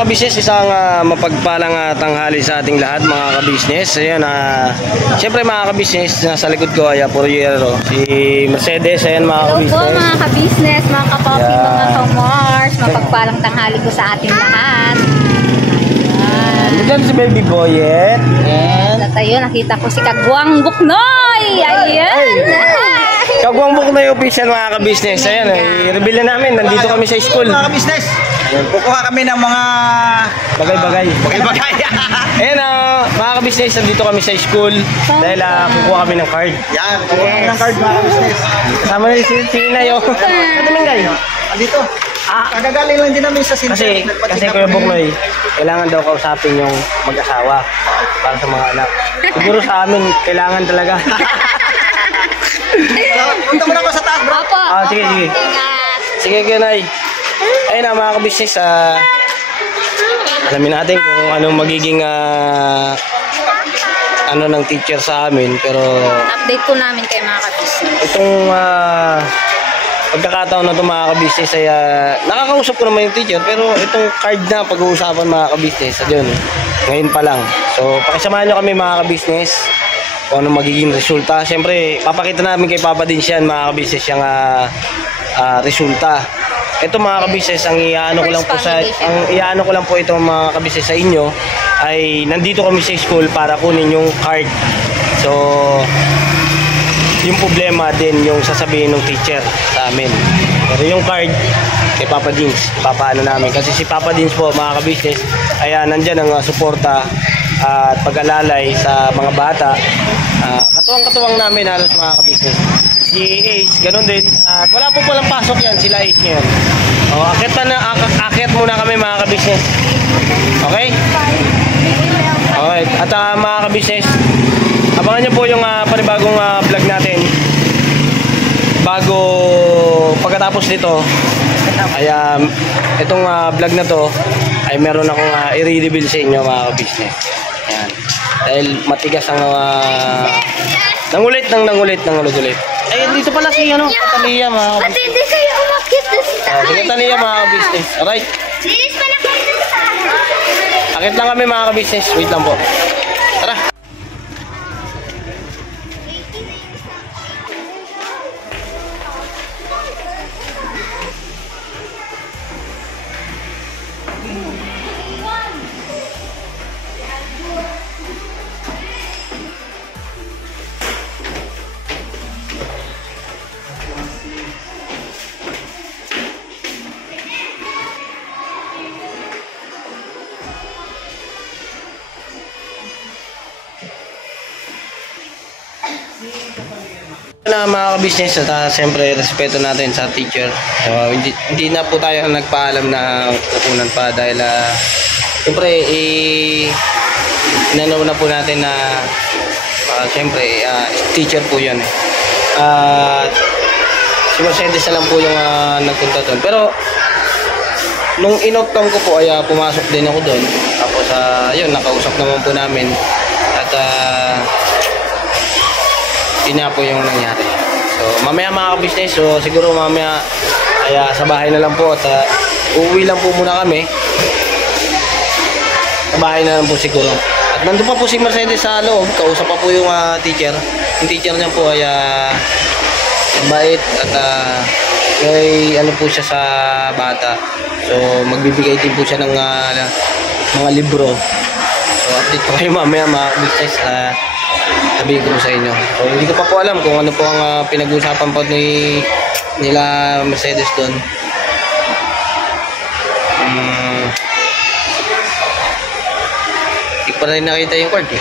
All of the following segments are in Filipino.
mga ka-business, isang mapagpalang tanghali sa ating lahat mga ka-business. Ayan, siyempre mga ka-business, nasa likod ko ay Purriero, si Mercedes. Ayan mga ka-business. Hello po mga ka-business, mga ka-coffee, mga ka-mars. Mapagpalang tanghali ko sa ating lahat. Ayan. Diyan si Baby Boyet. Ayan. At ayun, nakita ko si Kagwang Buknoy. Ayan. Kagwang Buknoy official mga ka-business. Ayan, i-reveal na namin. Nandito kami sa school. Mga business, kukuha kami ng mga Bagay-bagay. bagay-bagay. Ayan, mga ka-business, nandito kami sa school. Dahil kukuha kami ng card. Yan, kukuha kami ng card mga business. Kasama na si Sinay. Ano naman kayo? Dito. Kagagaling lang din namin sa center. Kasi Kuya Buknoy, kailangan daw kausapin yung mag-asawa para sa mga anak. Siguro sa amin, kailangan talaga. Punta mo na ako sa taas, bro. Opo. Sige, sige. Ingat. Sige, Kunay. Ayun na mga ka-business, alamin natin kung anong magiging ano ng teacher sa amin. Pero Update po namin kayo mga ka-business. itong pagkakataon na ito mga ka-business ay nakakausap ko naman yung teacher, pero itong card na pag-uusapan mga ka-business, yun, ngayon pa lang. So pakisamahan nyo kami mga ka-business kung anong magiging resulta. Siyempre papakita namin kay Papa din siya mga ka-business yung resulta. Ito mga ka-business, ang iano ko lang po ito mga ka-business sa inyo ay nandito kami sa school para kunin yung card. So yung problema din yung sasabihin ng teacher sa amin. Pero yung card kay Papa Dins, papaano namin. Kasi si Papa Dins po mga ka-business, ayan, nandyan ang suporta at pag-alalay sa mga bata. Katuwang-katuwang namin halos mga ka-business. Si Ace, ganun din. At wala po palang pasok yan, sila Ace ngayon. O, akit muna kami mga ka-business. Okay? Okay. At mga ka-business, abangan nyo po yung panibagong vlog natin. Bago pagkatapos nito ay itong vlog na to ay meron akong i-reveal sa inyo mga ka-business. Ayan. Dahil matigas ang nangulit. Ay, dito pala si Talia mga ka-business. Ba't hindi kayo umakit na si Talia? Sige Talia mga ka-business. Alright. Linis pa na kayo sa Akit lang kami mga ka-business. Wait lang po. Tara. Na mga ka-business, at siyempre respeto natin sa teacher. So, hindi na po tayo nagpaalam na kukunan pa dahil siyempre inanaw na po natin na siyempre teacher po yun. Si Mercedes na lang po yung nagpunta doon. Pero nung in-outcome ko po ay pumasok din ako doon. Tapos yun, nakausap naman po namin at na po yung nangyari. So mamaya mga ka-business, so siguro mamaya ay sa bahay na lang po at uuwi lang po muna kami. Sa bahay na lang po siguro. At nandun pa po si Mercedes sa loob, kausap pa po yung teacher. Yung teacher niya po ay bait at may ano po siya sa bata. So magbibigay din po siya ng mga libro. So update ko kayo mamaya mga ka-business. Sabihin ko sa inyo. So, hindi ko pa po alam kung ano po ang pinag-uusapan po nila Mercedes doon. Hindi ko pa rin nakita yung card eh.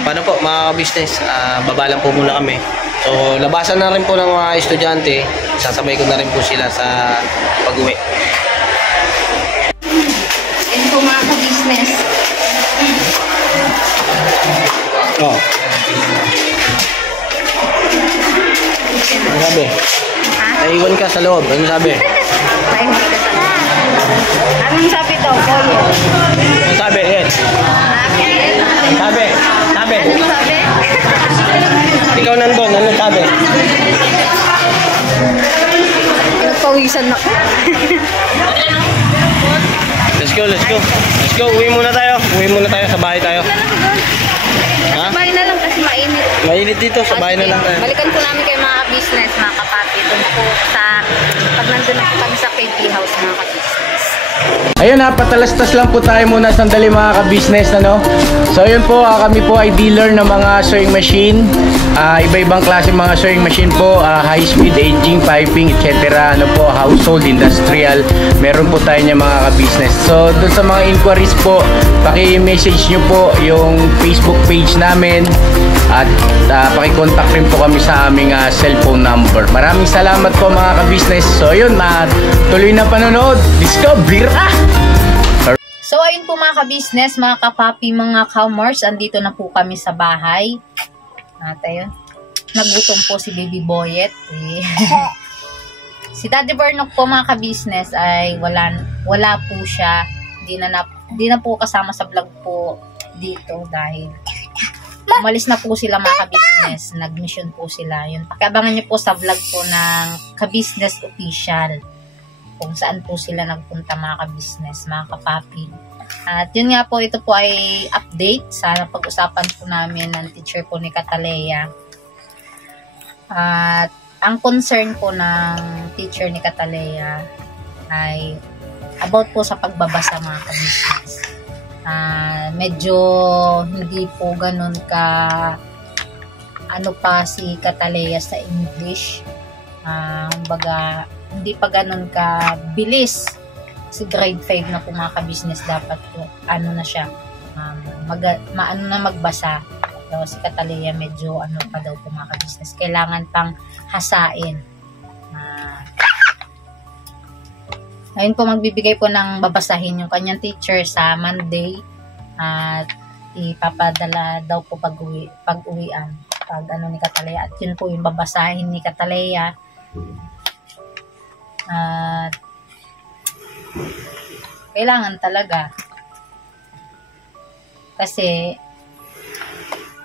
Paano po mga business, baba lang po muna kami. So labasan na rin po ng mga estudyante. Sasabay ko na rin po sila sa pag-uwi. Yan po mga ka-business. Oh. Ano sabi? Naiwan ka sa loob. Ano sabi? Anong sabi daw? Ano sabi? Yes. Sabi? Anong sabi? Ikaw nandun. Ano sabi? Nag-post Pawisan na. Let's go, let's go. Let's go, uwi muna tayo. Uwi muna tayo, sa bahay tayo. Ha? Bahay na lang kasi mainit. Mainit dito, sa bahay na lang tayo. Balikan po namin kayo mga business, mga kapapi. Doon po pag nandun na po kami sa KP House, mga ka-business. Ayun ha, patalastas lang po tayo muna sandali mga ka-business, ano? So ayun po, kami po ay dealer ng mga sewing machine. Iba-ibang klase mga sewing machine po, high speed, aging, piping, etc. Ano po, household, industrial. Meron po tayo niya mga ka-business. So doon sa mga inquiries po, paki-message nyo po yung Facebook page namin. At paki-contact rin po kami sa aming cellphone number. Maraming salamat po mga ka-business. So ayun, tuloy na panonood. Discover! So ayun po mga ka-business, mga kapapi, mga ka-mars, andito na po kami sa bahay. Ayun, nagutom po si Baby Boyet. Si Daddy Bernok po mga ka-business ay wala po siya. Di na po kasama sa vlog po dito dahil umalis na po sila mga ka-business. Nag-mission po sila. Yun, pakiabangan niyo po sa vlog po ng ka-business official kung saan po sila nagpunta mga ka-business, mga kapapi. At yun nga po, ito po ay update sa pag-usapan po namin ng teacher po ni Catalea. At ang concern po ng teacher ni Catalea ay about po sa pagbabasa mga ka-business. Medyo hindi po ganun ka pa si Catalea sa English. Kumbaga, hindi pa ganun ka bilis. Si grade 5 na po mga ka-business, dapat po na siya maano na magbasa. So, si Catalea medyo pa daw po mga ka-business, kailangan pang hasain. Ngayon po magbibigay po ng babasahin yung kanyang teacher sa Monday at ipapadala daw po pag-uwian pag ni Catalea, at yun po yung babasahin ni Catalea. At kailangan talaga kasi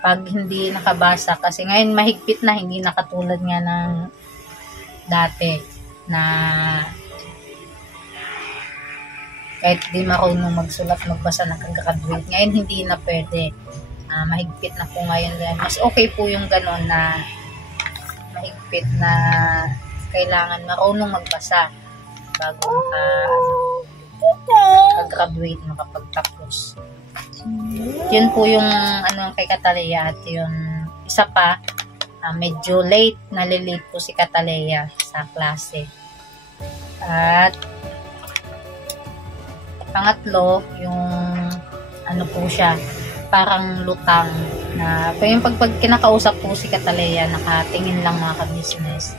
pag hindi nakabasa, kasi ngayon mahigpit na, hindi na katulad nga ng dati na kahit di marunong magsulat, magbasa, nakagraduate. Ngayon hindi na pwede. Mahigpit na po ngayon. Mas okay po yung gano'n na mahigpit na kailangan marunong magbasa bago makagraduate, makapagtapos. Yun po yung kay Catalea. At yun, isa pa, medyo nalilate po si Catalea sa klase. At pangatlo, yung po siya, parang lutang na yung pag kinakausap po si Catalea, nakatingin lang mga ka-business.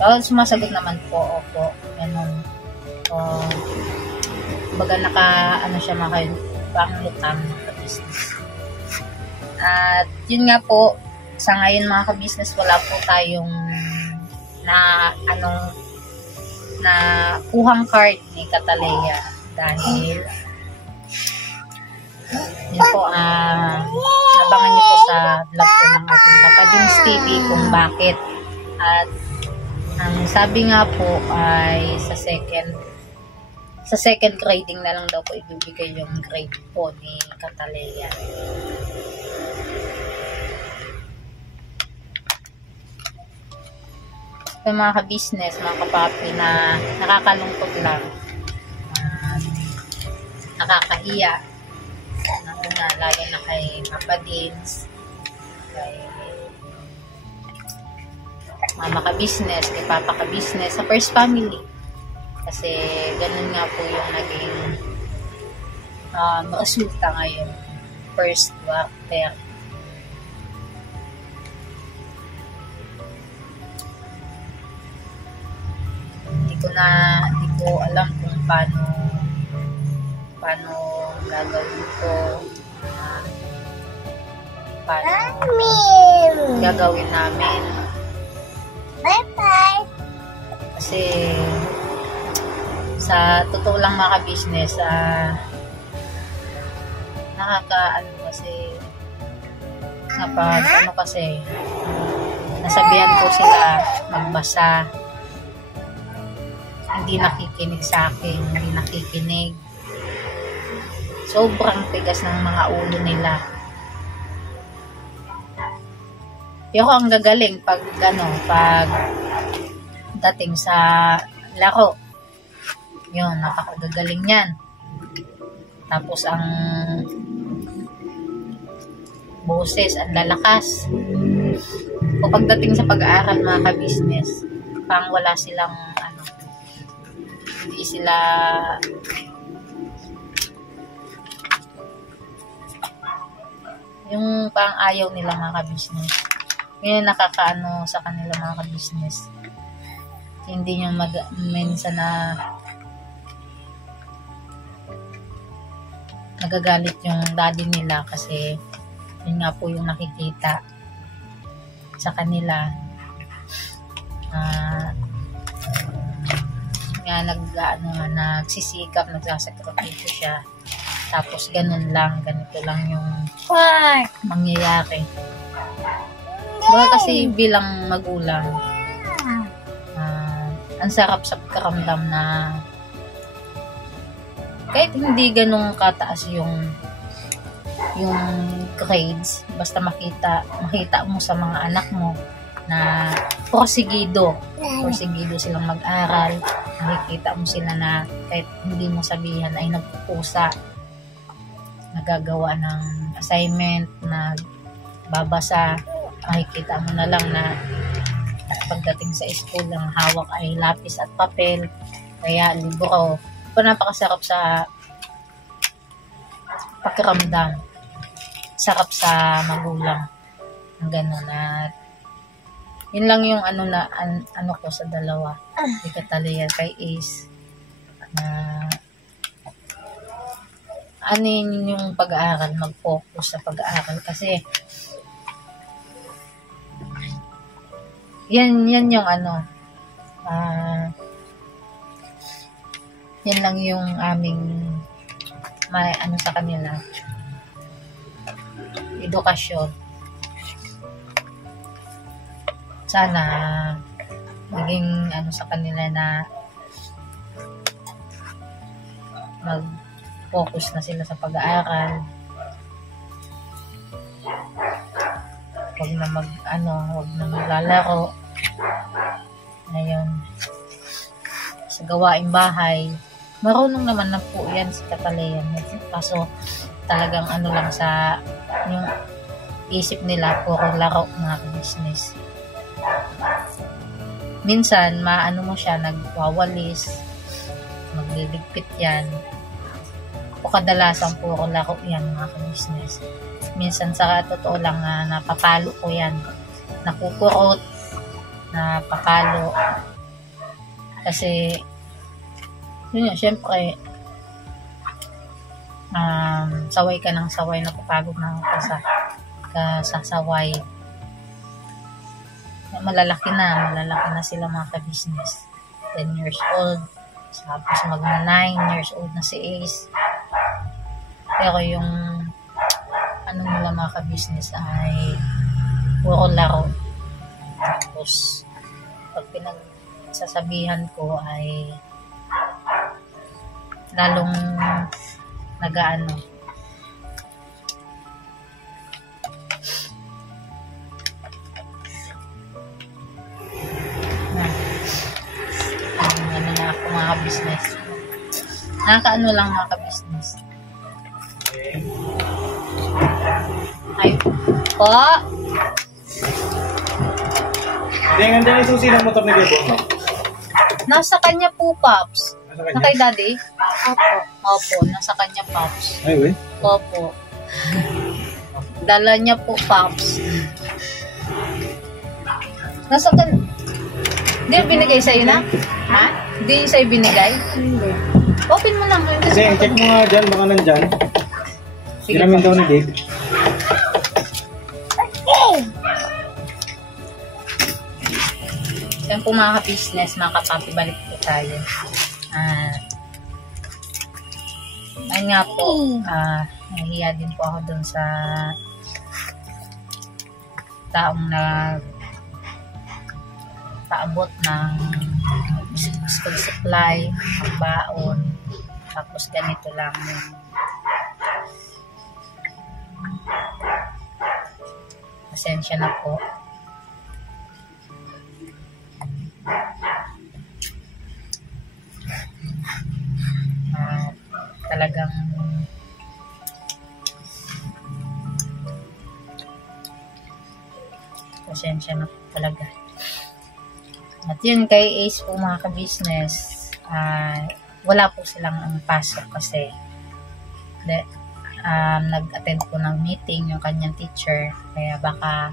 Sumasagot naman po, opo, ganun. Baga siya parang lutang mga ka-business. At yun nga po, sa ngayon mga ka-business, wala po tayong na kuhang card ni Catalea dahil yun po, abangan nyo po sa vlog po ng ating Papa Dins TV kung bakit. At ang sabi nga po ay sa second grading na lang daw po ibibigay yung grade po ni Catalea. So, mga ka-business, mga kapapi, na nakakalungkot lang, nakakahiya, lalo na kay Papa Dins, kay Mama ka-business, kay Papa ka-business, sa first family. Kasi ganun nga po yung naging resulta ngayon, first quarter. Hindi ko alam kung paano gagawin ko, paano gagawin namin. Bye-bye! Kasi sa totoo lang mga ka-business, kasi nasabihan ko sila magbasa. Hindi nakikinig sa akin, hindi nakikinig. Sobrang tigas ng mga ulo nila. Pero ang gagaling pag dating sa laro. Yun, napakagagaling yan. Tapos ang boses, ang lalakas. O pagdating sa pag-aaral mga ka-business, pang wala silang hindi sila yung pang ayaw nila mga ka-business. Ngayon nakakaano sa kanila mga ka-business. Hindi nyo minsan na nagagalit yung daddy nila kasi yun nga po yung nakikita sa kanila. Nagsisikap, nagsasakripisyo siya. Tapos ganito lang yung mangyayari. Kasi bilang magulang, ang sarap sa pakiramdam na kahit hindi ganun kataas yung grades, basta makita mo sa mga anak mo na porsigido silang mag-aral, makikita mo sila na kahit hindi mo sabihan ay nagpupusa, nagagawa ng assignment, nagbabasa, makikita mo na lang na pagdating sa school ang hawak ay lapis at papel, kaya libro. Napakasarap sa pakiramdam, sarap sa magulang ang gano'n. At yun lang yung ano ko sa dalawa, kay Catalina, kay Ace, na yung pag-aaral, mag-focus sa pag-aaral kasi yan yung yan lang yung aming sa kanila, edukasyon. Sana maging sa kanila na mag-focus na sila sa pag-aaral. Huwag na maglalaro. Ngayon, sa gawaing bahay, marunong naman na po yan si Katalayan. Kaso talagang lang sa yung isip nila, puro laro mga business. Minsan, mo siya, nagwawalis, magliligpit yan. O kadalasan puro laro yan mga business. Minsan sa totoo lang napapalo ko yan. Nakukurot, napapalo. Kasi yun nga, syempre saway ka ng saway, napapagod na kasasaway. Malalaki na sila mga ka-business. 10 years old, tapos magna 9 years old na si Ace. Pero yung nila mga ka-business ay puro laro. Tapos pag pinagsasabihan ko ay lalong nagaano. Na ako mga business. Nakakaano lang mga ka-business. Ay po. Hindi yung susi ng motor ni Bebo. Nasa kanya po, Pops. Na kay Daddy? Opo, nasa kanya, Pops. Ay, we? Opo. Dala niya po, Pops. Nasa kanya. Hindi yung binigay sa'yo na? Ha? Hindi yung sa'yo binigay? Hindi. Open mo lang. Kasi, check mo nga dyan, baka nandyan. Sige, namin daw ni Dave. Yan po mga ka-business, mga kapapi, balik po tayo. Ayun nga po, nahiya din po ako dun sa taong paabot ng school supply, ng baon. Tapos ganito lang yung pasensya na po. Talagang pasensya na talaga. At yun kay Ace po mga ka-business, wala po silang ang pasok kasi nag-attend po ng meeting yung kanyang teacher, kaya baka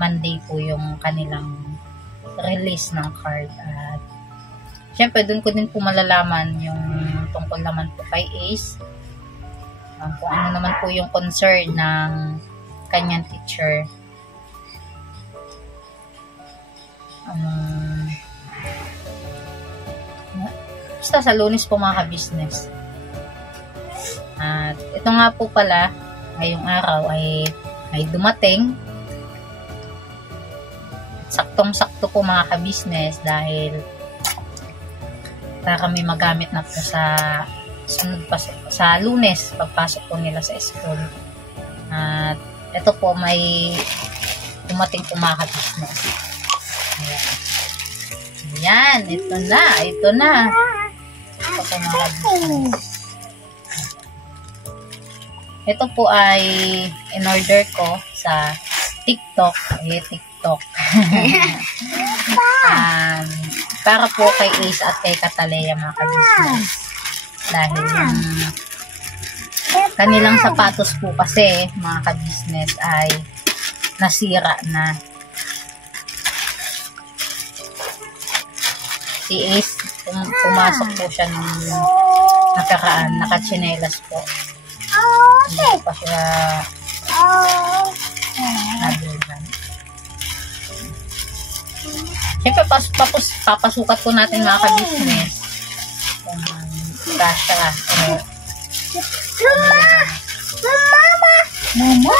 Monday po yung kanilang release ng card. At syempre dun ko din po malalaman yung tungkol naman po kay Ace, kung ano naman po yung concern ng kanyang teacher. Basta sa Lunes po mga ka-business. At ito nga po pala, ngayong araw ay dumating. Saktong-sakto po mga ka-business dahil para kami magamit na po sa sunod pa sa Lunes pagpasok po nila sa school. At ito po may dumating po mga ka-business. Ayan, ito na. Ito po mga ka-business. Ito po ay in-order ko sa TikTok. TikTok. Para po kay Ace at kay Cataleya mga ka-business. Dahil kanilang sapatos po kasi mga ka-business ay nasira na. Si Ace, pumasok po siya nung nakaraan, nakatsinelas po. Hindi pa siya nabilan. Siyempre, papasukat po natin mga ka-business. Kasha. Mama!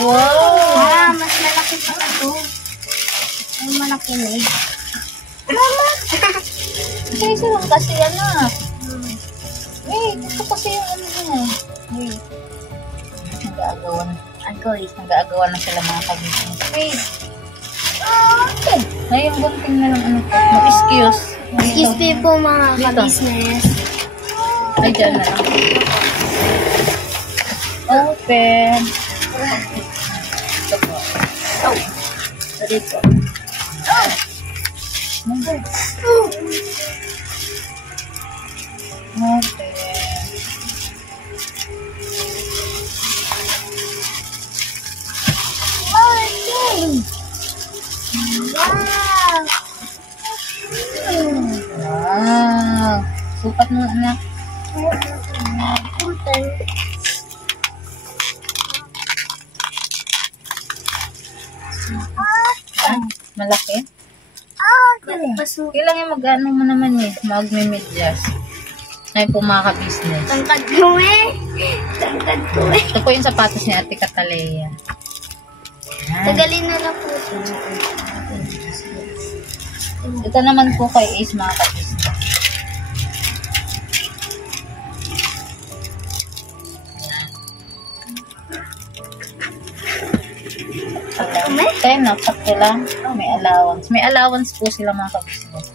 Wow! Mas malaki pa ito. Ay, malaki na eh. Mama! Kasi lang kasi yan na. Wait, ito kasi yung ano na. Wait. Nag-aagawan na sila mga ka-business. Wait. Okay. Ngayon, bunting na lang ano po. Mag-excuse. Excuse me po mga ka-business. Ay, dyan na lang. Open. Ito po. Oh. Dito. Number. Okay. Wow. Sukat mo anak. Malaki? Kailangan yung mag-ano mo naman eh. Mag-memedyas. Ay po mga ka-business. Tangkad ko eh. Ito po yung sapatos ni Ate Cataleya. Tagalin na lang po ito. Ito naman po kay Ace mga ka-business. Ayan. Sakto lang. May allowance. May allowance po sila mga ka-business.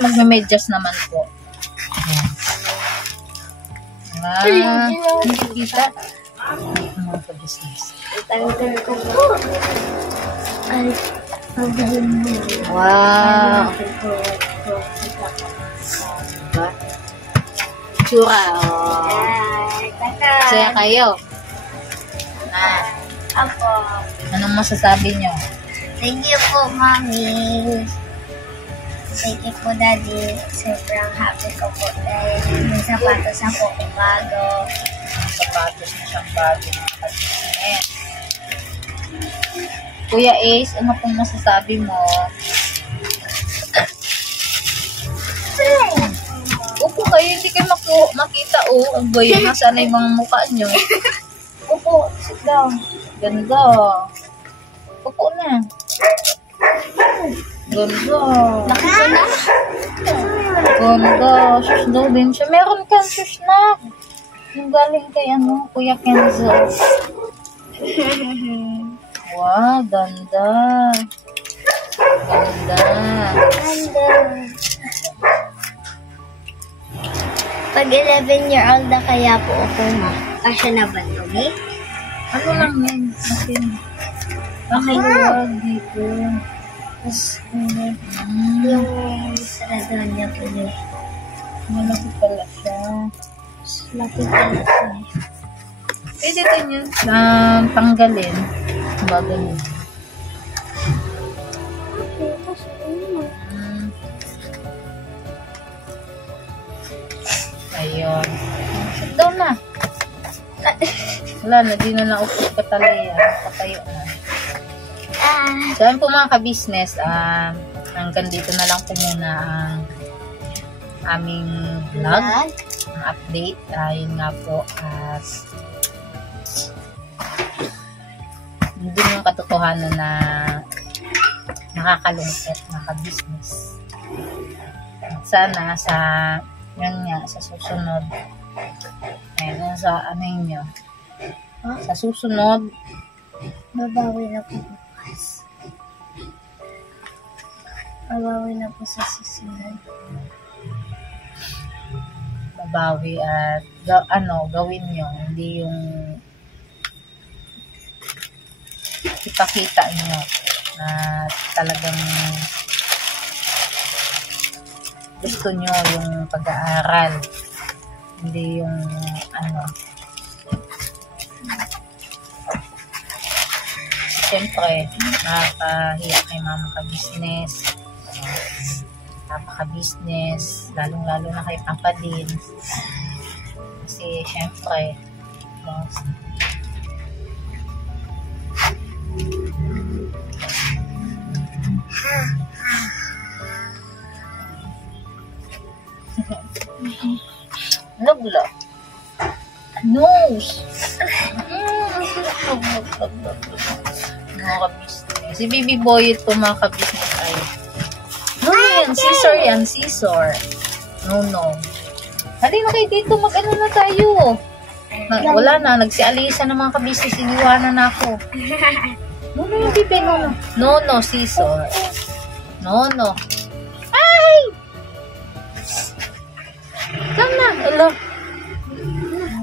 Magme-medyas naman po. Ayan. Hindi kita. Mga ka-business. Tangkad ko po. Ay, pagdahin mo. Wow. Tsura. Saya kayo. Apo. Anong masasabi nyo? Thank you po, Mami. Thank you po, Daddy. Sobrang happy ko po dahil may sapatos na po kung bago. Sapatos na siyang bago mga ka-business. Kuya Ace, ano pong masasabi mo? Upo kayo, hindi kayo makita ang bayo. Nasaan na yung mga mukha nyo? Upo, sit down. Ganda. Upo na. Ganda. Laki ko na. Ganda. Shush daw din siya. Meron kang shush na. Yung galing kay Kuya Kenzo. Wow, ganda. Ganda. Pag 11-year-old na kaya po ako, ma. Kasya na ba ito, eh? Ano lang yan? Okay, wag dito. Tapos, yung sarado niya po eh. Malaki pala siya. Laki pala siya. Pwede din yun. Tanggalin. Bago yun. Ayun. Sit down na. Wala na, di na naupo ka talaga. Patayo na. So, ayun po mga ka-business, hanggang dito na lang po muna ang aming vlog, ang update. Yun nga po, hindi yung katotohanan na nakakalungkot mga ka-business. Sana sa yun nga, sa susunod ayun, sa ano yun sa susunod Babawi na po bukas. Babawi na po sa susunod. babawi at gawin nyo, hindi yung ipakita nyo na talagang gusto nyo yung pag-aaral, hindi yung siyempre nakakahiya kay mama ka-business, napaka-business, lalong-lalo na kay Papa din. Kasi, syempre, Luglo. Nose. Mga ka-business. Si Baby Boy ito, mga ka-business ay yan, scissor. No. Halina kayo dito, mag-ano na tayo. Wala na, nagsialisa ng mga kabisnes, iniwanan na ako. No, yung bibe, no. No, scissor. No. Ay! Come na, hello.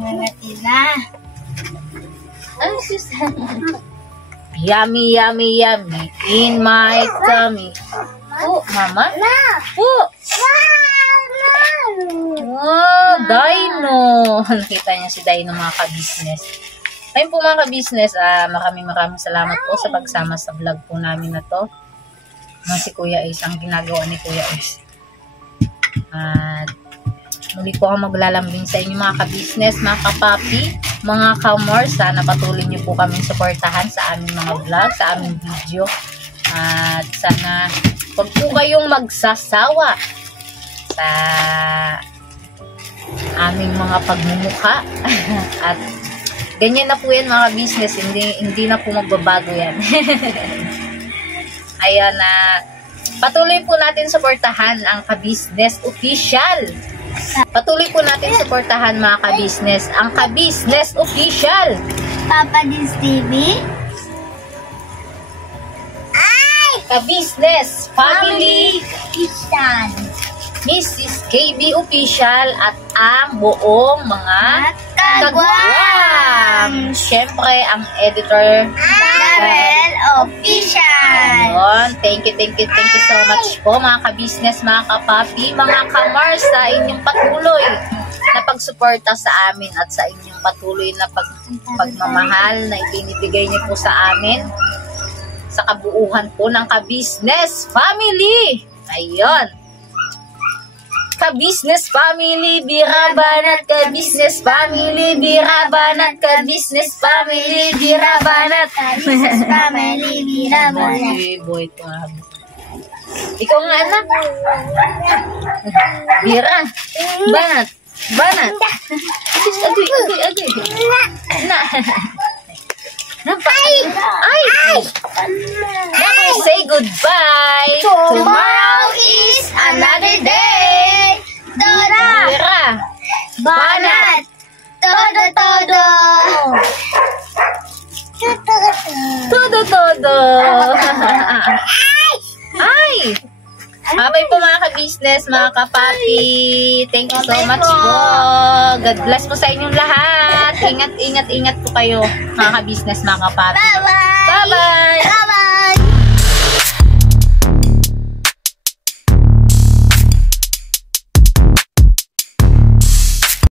Nangatila. Ano scissor? Yummy in my tummy. Oh, mama? Oh! Wow, Dino! Nakita niya si Dino, mga ka-business. Ayun po mga ka-business, maraming salamat po sa pagsama sa vlog po namin na to. Si Kuya Ace, ang ginagawa ni Kuya Ace. At muli po ako maglalambing sa inyo mga ka-business, mga kapapi, mga kamor. Sana patuloy niyo po kaming suportahan sa aming mga vlog, sa aming video. At sana huwag po kayong magsasawa sa aming mga pagmumukha. At ganyan na po yan mga business, hindi na po magbabago yan. Ayan na, patuloy po natin suportahan ang Ka-Business Official. Patuloy po natin suportahan mga ka-business, ang Ka-Business Official. Papa Dins TV. Ka-Business Family Istan. Mrs. KB Official at ang buong mga Kagwam. Siyempre, ang editor Darrell Official. Ayun. Thank you so much po mga ka-business, mga kapapi, mga kamars, sa inyong patuloy na pagsuporta sa amin at sa inyong patuloy na pagmamahal na ibinibigay niyo po sa amin sa kabuuhan po ng Ka-Business Family. Ayun. Ka-Business Family, Bira Banat. Ka-Business Family, Bira Banat. Ka-Business Family, Bira Banat. Ka-Business Family, Bira Banat. Boy, ikaw nga anak. Bira. Banat. Agay. Na. Napaka. Say goodbye. Tomorrow is another day. Dora. Banat. Todo. Todo. Ay! Babay po mga ka-business, mga kapapi. Thank you so much po. God bless po sa inyong lahat. Ingat po kayo, mga ka-business, mga kapapi. Bye-bye. Bye-bye. Bye-bye.